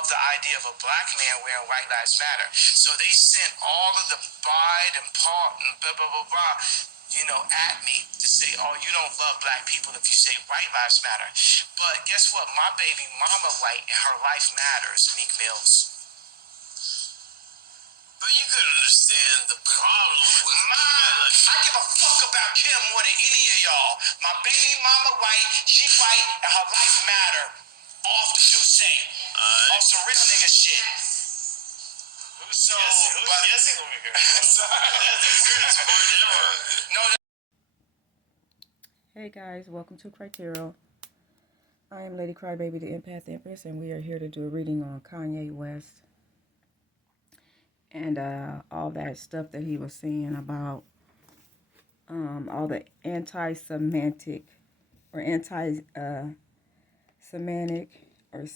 of the idea of a black man wearing White Lives Matter. So they sent all of the Bide and Paul and blah, blah, blah, blah, at me to say, oh, you don't love black people if you say White Lives Matter. But guess what? My baby mama white and her life matters, Meek Mills. But you could understand the problem with I give a fuck about Kim more than any of y'all. My baby mama white, she white, and her life matter. Off the Duce. On some real nigga shit. Who's guessing over here? That's the weirdest part ever. No. Hey guys, welcome to CRYYY. I am Lady Crybaby, the Empath Empress, and we are here to do a reading on Kanye West and all that stuff that he was saying about all the anti-Semitic or anti-Semitic or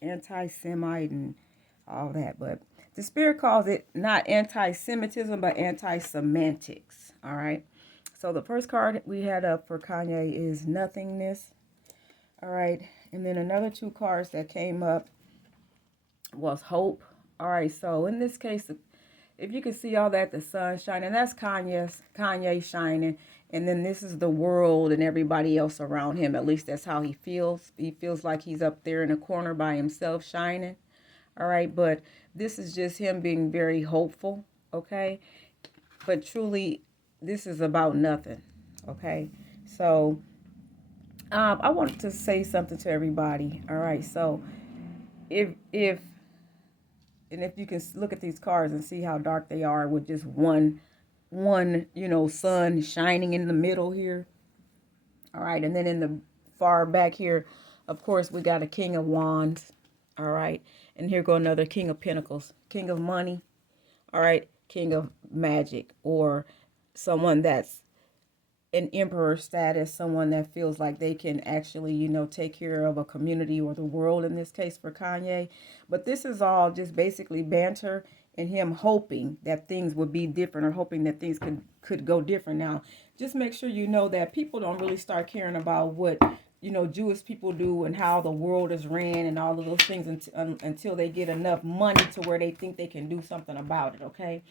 anti-Semite and all that. But the Spirit calls it not anti-Semitism, but anti-semantics. All right. So the first card we had up for Kanye is nothingness. All right. And then another two cards that came up was hope. All right. So in this case, if you can see all that, the sun shining, that's Kanye shining. And then this is the world and everybody else around him. At least that's how he feels. He feels like he's up there in a corner by himself shining. All right. But this is just him being very hopeful. Okay. But truly, this is about nothing. Okay. So I wanted to say something to everybody. All right. So if you can look at these cards and see how dark they are with just one sun shining in the middle here. All right. And then in the far back here, of course, we got a King of Wands. All right. And here go another King of Pentacles, King of Money. All right. King of Magic, or someone that's an emperor status, someone that feels like they can actually, take care of a community or the world in this case for Kanye. But this is all just basically banter and him hoping that things would be different or hoping that things could go different. Now, just make sure you know that people don't really start caring about what, Jewish people do and how the world is ran and all of those things until they get enough money to where they think they can do something about it, okay?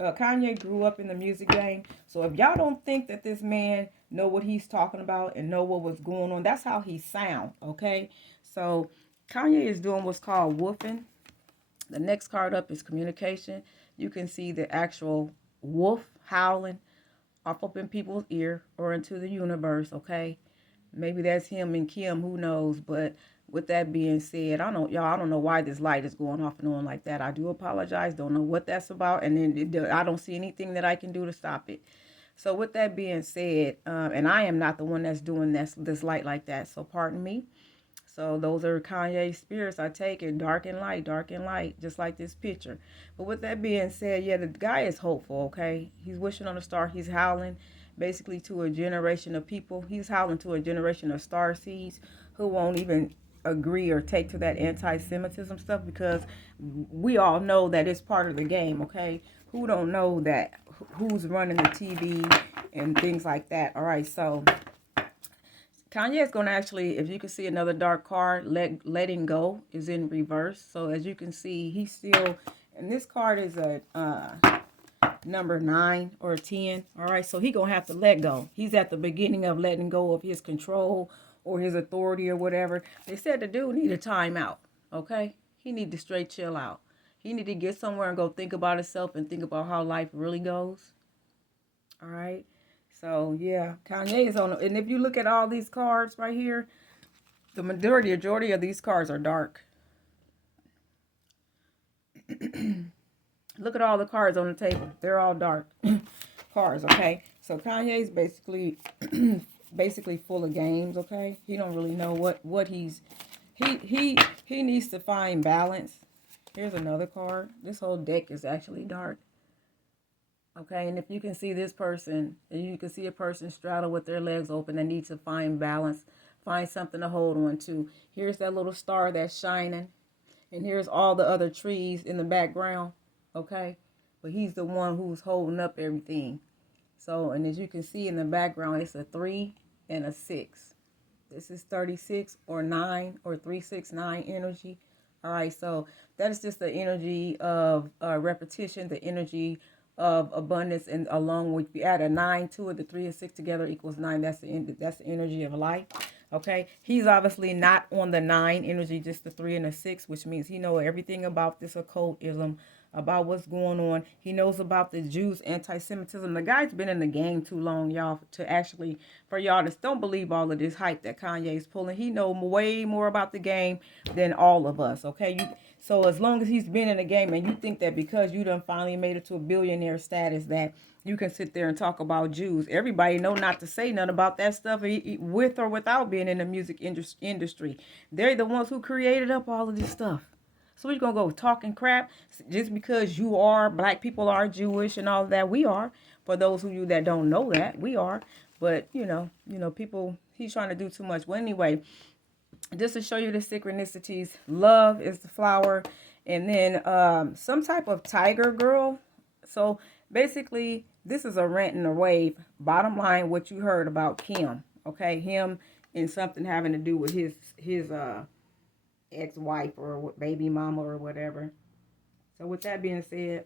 Kanye grew up in the music game, so if y'all don't think that this man know what he's talking about and know what was going on, that's how he sound, okay? So Kanye is doing what's called woofing. The next card up is communication. You can see the actual wolf howling off up in people's ear or into the universe, okay? Maybe that's him and Kim, who knows? But with that being said, I don't know why this light is going off and on like that. I do apologize. Don't know what that's about. And then I don't see anything that I can do to stop it. So with that being said, and I am not the one that's doing this light like that. So pardon me. So those are Kanye's spirits. I take it dark and light, just like this picture. But with that being said, yeah, the guy is hopeful, okay? He's wishing on a star. He's howling basically to a generation of people. He's howling to a generation of starseeds who won't even agree or take to that anti-Semitism stuff, because we all know that it's part of the game, okay? Who don't know that? Who's running the TV and things like that? All right, so Kanye is going to actually, if you can see another dark card, letting go is in reverse. So as you can see, he's still, and this card is a number 9 or 10. All right, so he going to have to let go. He's at the beginning of letting go of his control or his authority or whatever. They said the dude need a timeout, okay? He need to straight chill out. He need to get somewhere and go think about himself and think about how life really goes. All right. So, yeah, Kanye is on, and if you look at all these cards right here, the majority of these cards are dark. Look at all the cards on the table. They're all dark cards, okay? So Kanye's basically full of games, okay? He don't really know what he needs to find balance. Here's another card. This whole deck is actually dark. Okay, and if you can see this person, and you can see a person straddle with their legs open, they need to find balance, find something to hold on to. Here's that little star that's shining, and here's all the other trees in the background, okay? But he's the one who's holding up everything. So, and as you can see in the background, it's a 3 and a 6. This is 36 or 9 or 369 energy. All right, so that is just the energy of repetition, the energy of abundance, and along with, you add a 9 to it, the 3 and 6 together equals 9. That's the energy of life. Okay, he's obviously not on the 9 energy, just the 3 and the 6, which means he knows everything about this occultism, about what's going on. He knows about the Jews' anti-Semitism. The guy's been in the game too long, y'all, to actually, for y'all to don't believe all of this hype that Kanye's pulling. He knows way more about the game than all of us, okay? So as long as he's been in the game, and you think that because you done finally made it to a billionaire status that you can sit there and talk about Jews. Everybody know not to say nothing about that stuff with or without being in the music industry. They're the ones who created up all of this stuff. So we're going to go talking crap just because you are, black people are Jewish and all of that. We are. For those of you that don't know that, we are. But, people, he's trying to do too much. Well, anyway, just to show you the synchronicities, love is the flower. And then some type of tiger girl. So basically, this is a rant and a rave. Bottom line, what you heard about Kim. Okay, him and something having to do with his ex-wife or baby mama or whatever. So with that being said,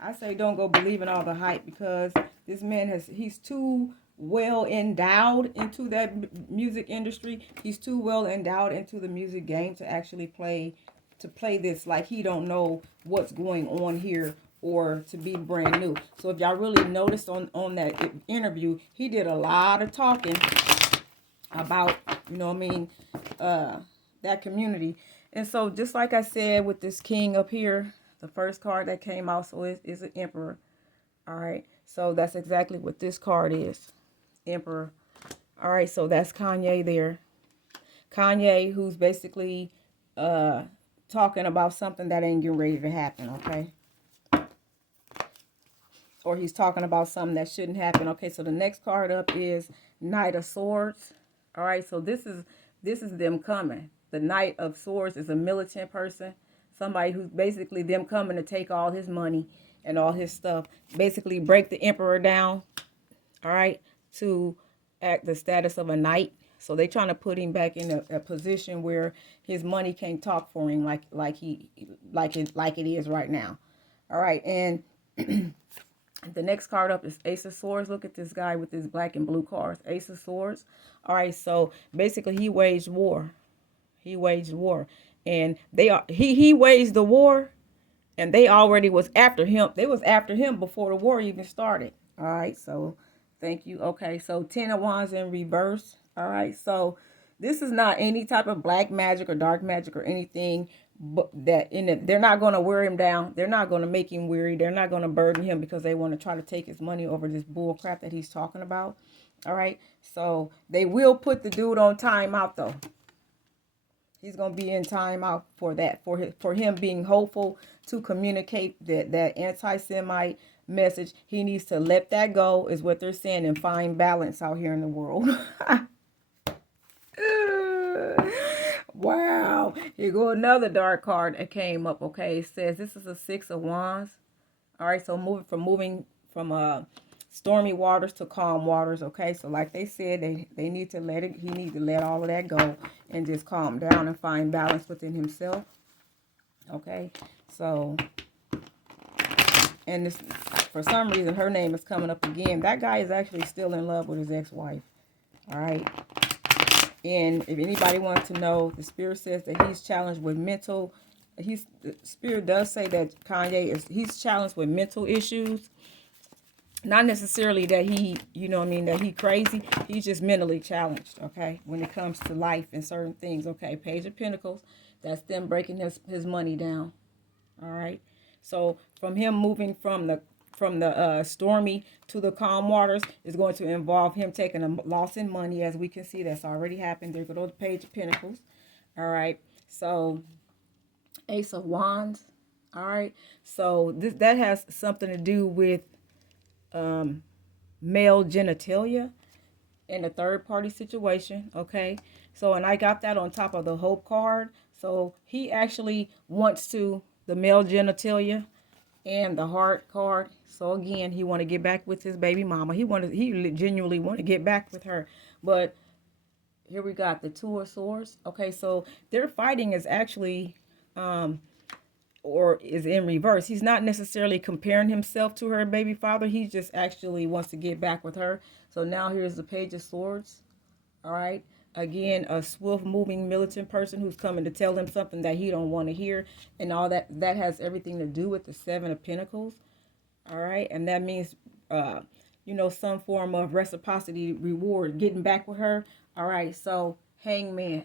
I say don't go believing all the hype, because this man he's too well endowed into that music industry. He's too well endowed into the music game to actually play this like he don't know what's going on here, or to be brand new. So if y'all really noticed on that interview, he did a lot of talking about, that community. And so just like I said with this king up here, the first card that came out, so is an emperor. All right, so that's exactly what this card is, emperor. All right, so that's Kanye there. Kanye, who's basically talking about something that ain't getting ready to happen, okay? Or he's talking about something that shouldn't happen. Okay, so the next card up is Knight of Swords. All right, so this is them coming. The Knight of Swords is a militant person, somebody who's basically them coming to take all his money and all his stuff, basically break the emperor down, all right, to act the status of a knight. So they trying to put him back in a position where his money can't talk for him like it is right now. All right, and the next card up is Ace of Swords. Look at this guy with his black and blue cards. Ace of Swords. All right, so basically he waged war. He waged war. And he waged the war, and they already was after him. They was after him before the war even started. All right, so thank you. Okay, so 10 of Wands in reverse. All right, so this is not any type of black magic or dark magic or anything, but that in it, they're not going to wear him down. They're not going to make him weary. They're not going to burden him because they want to try to take his money over this bull crap that he's talking about. All right, so they will put the dude on timeout though. He's going to be in timeout for that, for him being hopeful to communicate that anti-Semite message. He needs to let that go, is what they're saying, and find balance out here in the world. Wow. Here go another dark card that came up. Okay, it says this is a 6 of Wands. All right, so moving from stormy waters to calm waters. Okay, so like they said, they need to he needs to let all of that go and just calm down and find balance within himself. Okay, so, and this, for some reason, her name is coming up again. That guy is actually still in love with his ex-wife. All right. And if anybody wants to know, the Spirit says that he's challenged with the Spirit does say that Kanye he's challenged with mental issues. Not necessarily that that he crazy. He's just mentally challenged, okay, when it comes to life and certain things. Okay, Page of Pentacles, that's them breaking his money down. All right. So from him moving from the stormy to the calm waters is going to involve him taking a loss in money, as we can see that's already happened. There goes the Page of Pentacles. All right, so Ace of Wands. All right, so that has something to do with male genitalia in a third party situation. Okay, so, and I got that on top of the Hope card. So he actually wants the male genitalia, and the heart card. So again, he want to get back with his baby mama. He genuinely want to get back with her. But here we got the Two of Swords. Okay, so their fighting is actually or is in reverse. He's not necessarily comparing himself to her baby father. He just actually wants to get back with her. So now here's the Page of Swords. All right. Again, a swift moving militant person who's coming to tell him something that he don't want to hear, and all that has everything to do with the Seven of Pentacles. All right. And that means some form of reciprocity, reward, getting back with her. All right. So Hangman,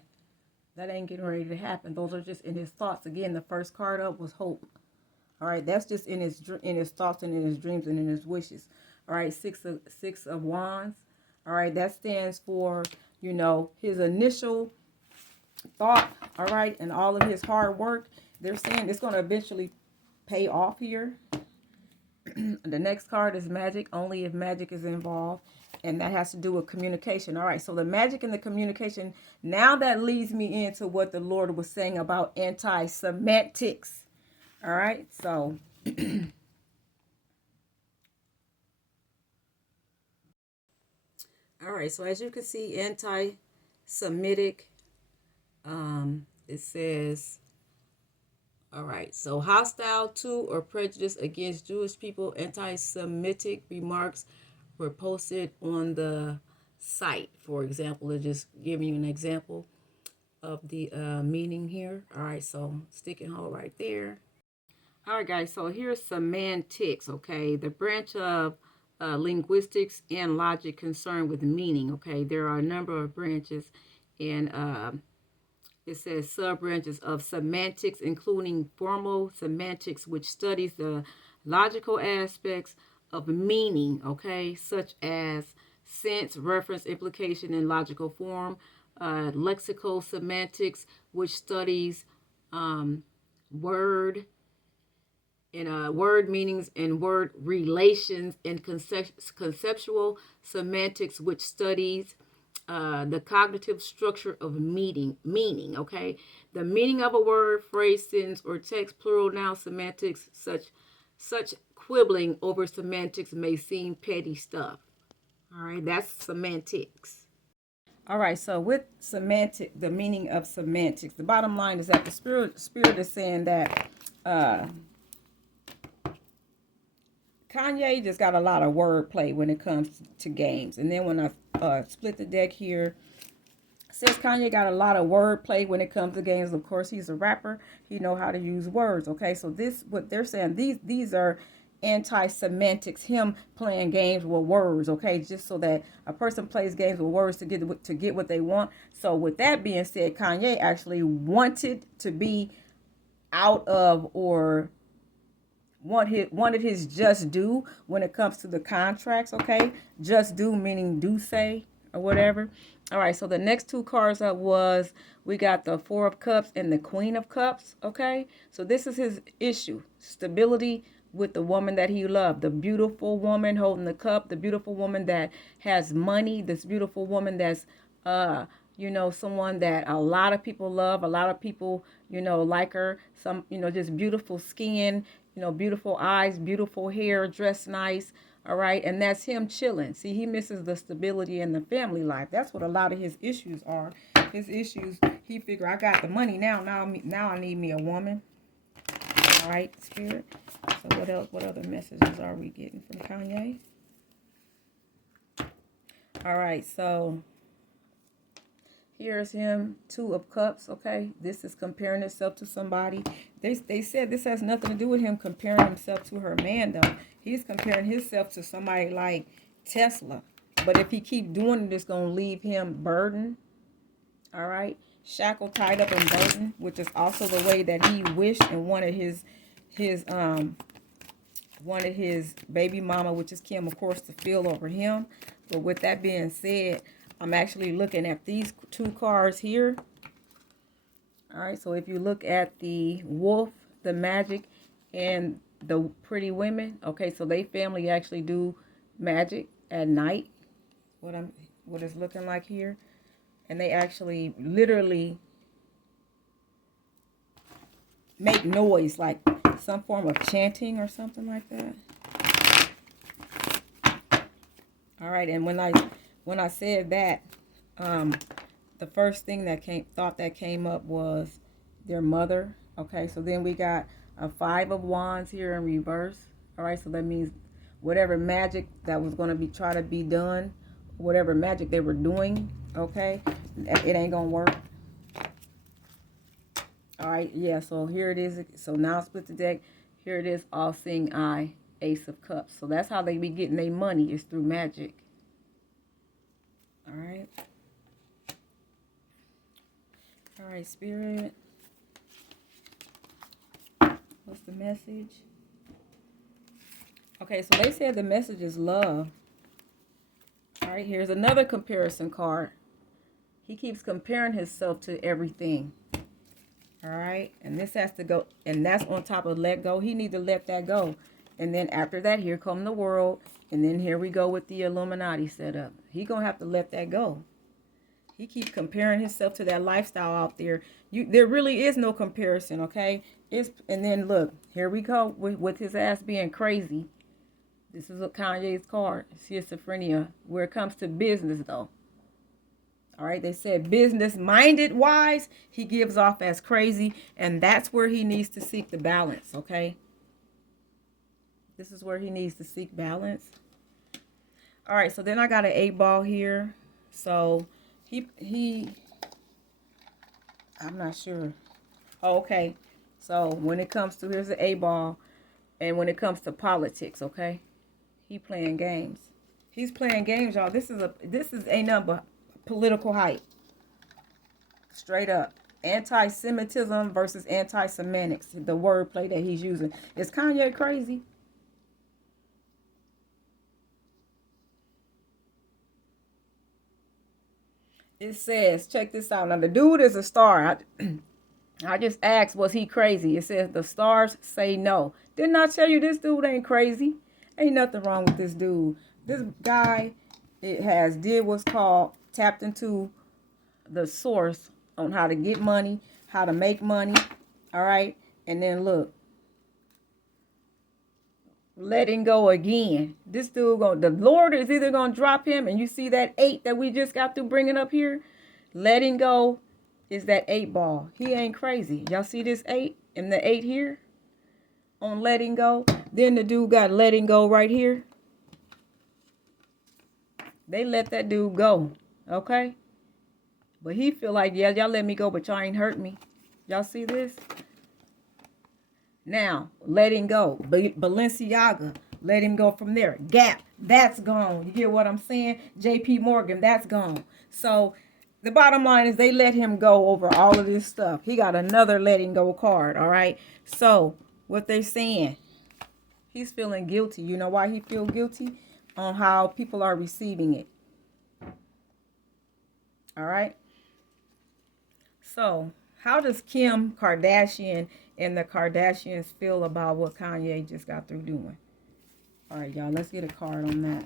that ain't getting ready to happen. Those are just in his thoughts. Again, the first card up was hope. All right, that's just in his thoughts and in his dreams and in his wishes. All right, six of wands. All right, that stands for his initial thought. All right, and all of his hard work. They're saying it's going to eventually pay off here. The next card is magic, only if magic is involved. And that has to do with communication. All right, so the magic and the communication, now that leads me into what the Lord was saying about anti-semantics. All right, so all right, so as you can see, anti-Semitic, it says, all right, so hostile to or prejudice against Jewish people, anti-Semitic remarks were posted on the site. For example, to just giving you an example of the meaning here. All right, so stick and hold right there. All right, guys, so here's semantics, okay? The branch of linguistics and logic concerned with meaning, okay? There are a number of branches, and it says sub-branches of semantics, including formal semantics, which studies the logical aspects of meaning, okay, such as sense, reference, implication, and logical form. Lexical semantics, which studies word and word meanings and word relations, and conceptual semantics, which studies the cognitive structure of meaning, okay? The meaning of a word, phrase, sentence, or text, plural noun semantics, such quibbling over semantics may seem petty stuff. All right, that's semantics. All right, so with the meaning of semantics, the bottom line is that the spirit is saying that Kanye just got a lot of wordplay when it comes to games. And then when I split the deck here, since Kanye got a lot of wordplay when it comes to games, of course, he's a rapper. He know how to use words, okay? So what they're saying, these are anti-semantics, him playing games with words, okay? Just so that a person plays games with words to get what they want. So with that being said, Kanye actually wanted to be out of or wanted his just due when it comes to the contracts, okay? Just due meaning do say or whatever. All right, so the next two cards up we got the Four of Cups and the Queen of Cups, okay? So this is his issue, stability with the woman that he loved, the beautiful woman holding the cup, the beautiful woman that has money, this beautiful woman that's someone that a lot of people love, a lot of people, like her, some, just beautiful skin, beautiful eyes, beautiful hair, dressed nice. All right. And that's him chilling. See, he misses the stability in the family life. That's what a lot of his issues are. His issues, he figure, I got the money now. Now I need me a woman. All right, Spirit. So what else? What other messages are we getting from Kanye? All right. So here's him, Two of Cups, okay? This is comparing himself to somebody. They said this has nothing to do with him comparing himself to her man, though. He's comparing himself to somebody like Tesla. But if he keep doing it, it's going to leave him burdened, all right? Shackled, tied up, and burdened, which is also the way that he wished and wanted his baby mama, which is Kim, of course, to feel over him. But with that being said, I'm actually looking at these two cards here. All right, so if you look at the wolf, the magic, and the pretty women, okay, so they family actually do magic at night. What it's looking like here, and they actually literally make noise like some form of chanting or something like that. All right, and when I said that, the first thing that came up was their mother. Okay, so then we got a 5 of Wands here in reverse. All right, so that means whatever magic that was going to be try to be done, whatever magic they were doing, okay, it ain't gonna work. All right, yeah, so here it is. So now split the deck. Here it is, all seeing eye, Ace of Cups. So that's how they be getting their money, is through magic. All right. All right, Spirit. What's the message? Okay, so they said the message is love. All right, here's another comparison card. He keeps comparing himself to everything. All right, and this has to go, and that's on top of let go. He needs to let that go. And then after that, here come the world. And then here we go with the Illuminati setup. He going to have to let that go. He keeps comparing himself to that lifestyle out there. There really is no comparison, okay? And then look, here we go with his ass being crazy. This is a Kanye's card, schizophrenia, where it comes to business, though. All right, they said business-minded wise, he gives off as crazy, and that's where he needs to seek the balance, okay? This is where he needs to seek balance. All right, so then I got an 8-ball here. So he I'm not sure. Oh, okay. So when it comes to, here's an 8-ball, and when it comes to politics, okay? He playing games. He's playing games, y'all. This is a number political hype. Straight up. Anti-Semitism versus anti-Semantics. The wordplay that he's using. Is Kanye crazy? It says, check this out. Now, the dude is a star. I just asked, was he crazy? It says, the stars say no. Didn't I tell you this dude ain't crazy? Ain't nothing wrong with this dude. This guy, did what's called, tapped into the source on how to get money, how to make money. All right. And then look, letting go again. This dude, the Lord is either going to drop him, and you see that 8 that we just got through bringing up here? Letting go is that 8-ball. He ain't crazy. Y'all see this 8 and the 8 here on letting go? Then the dude got letting go right here. They let that dude go, okay? But he feel like, yeah, y'all let me go, but y'all ain't hurt me. Y'all see this? Now, letting go. Balenciaga, let him go from there. Gap, that's gone. You get what I'm saying? JP Morgan, that's gone. So the bottom line is they let him go over all of this stuff. He got another letting go card, all right? So what they're saying, he's feeling guilty. You know why he feel guilty? On how people are receiving it. All right? So how does Kim Kardashian and the Kardashians feel about what Kanye just got through doing? All right, y'all, let's get a card on that.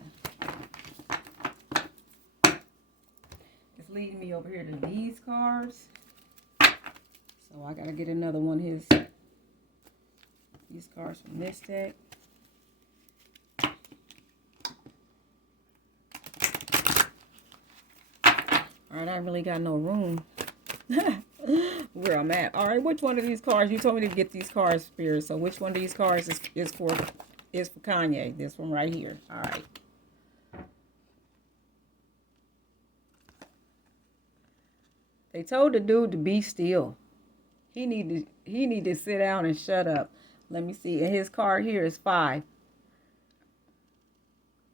It's leading me over here to these cards. So I got to get another one of these cards from this deck. All right, I really got no room where I'm at. All right, which one of these cards? You told me to get these cards, Spirit. So which one of these cards is for Kanye? This one right here. All right. They told the dude to be still. He need to sit down and shut up. Let me see. And his card here is 5.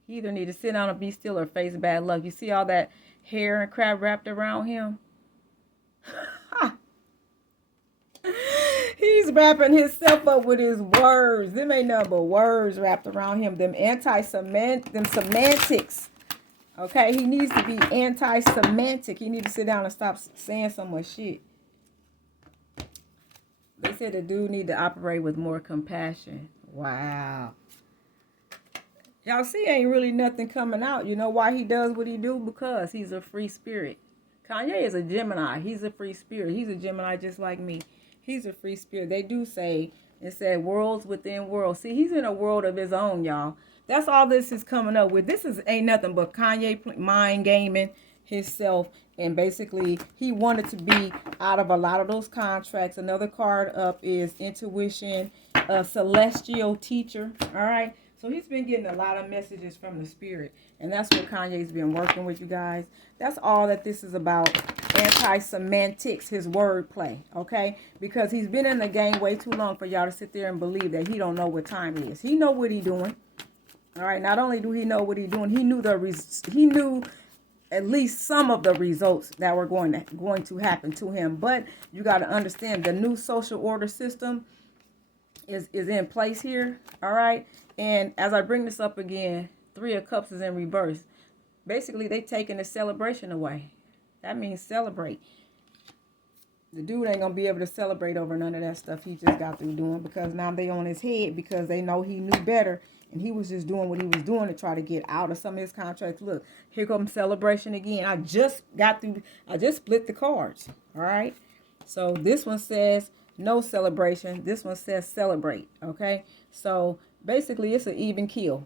He either need to sit down and be still or face bad luck. You see all that hair and crap wrapped around him? He's wrapping himself up with his words. Them ain't nothing but words wrapped around him. Them semantics. Okay, he needs to be anti-Semantic. He needs to sit down and stop saying so much shit. They said the dude need to operate with more compassion. Wow. Y'all see, ain't really nothing coming out. You know why he does what he do? Because he's a free spirit. Kanye is a Gemini. He's a free spirit. He's a Gemini just like me. He's a free spirit. They do say It said worlds within worlds. See, he's in a world of his own, y'all. That's all this is coming up with. This is ain't nothing but Kanye mind gaming himself. And basically, he wanted to be out of a lot of those contracts. Another card up is intuition, a celestial teacher. All right. So he's been getting a lot of messages from the spirit. And that's what Kanye's been working with, you guys. That's all that this is about. Antisemantics, his wordplay, okay? Because he's been in the game way too long for y'all to sit there and believe that he don't know what time it is. He know what he doing. All right. Not only do he know what he doing, he knew at least some of the results that were going to happen to him. But you got to understand the new social order system is in place here. All right. And as I bring this up again, 3 of Cups is in reverse. Basically, they taking the celebration away. That means celebrate. The dude ain't gonna be able to celebrate over none of that stuff he just got through doing, because now they on his head because they know he knew better and he was just doing what he was doing to try to get out of some of his contracts. Look, here comes celebration again. I just split the cards. All right. So this one says no celebration. This one says celebrate. Okay. So basically it's an even kill.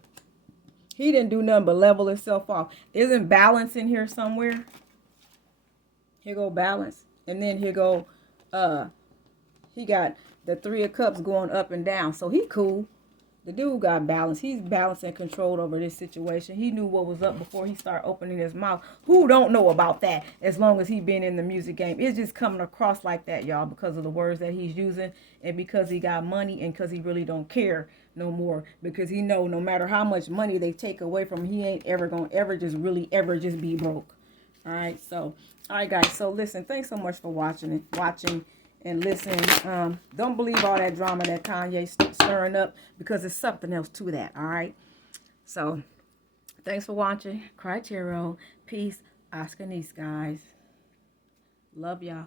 He didn't do nothing but level himself off. Isn't balance in here somewhere? Here go balance. And then here go, he got the 3 of Cups going up and down. So he cool. The dude got balance. He's balanced and controlled over this situation. He knew what was up before he started opening his mouth. Who don't know about that as long as he been in the music game? It's just coming across like that, y'all, because of the words that he's using and because he got money and because he really don't care no more. Because he know no matter how much money they take away from him, he ain't ever going to ever just be broke. All right, so, all right, guys. So, listen, thanks so much for watching and listening. Don't believe all that drama that Kanye's stirring up, because there's something else to that, all right? So, thanks for watching. CRYYY. Peace. ASHKANISHK, guys. Love y'all.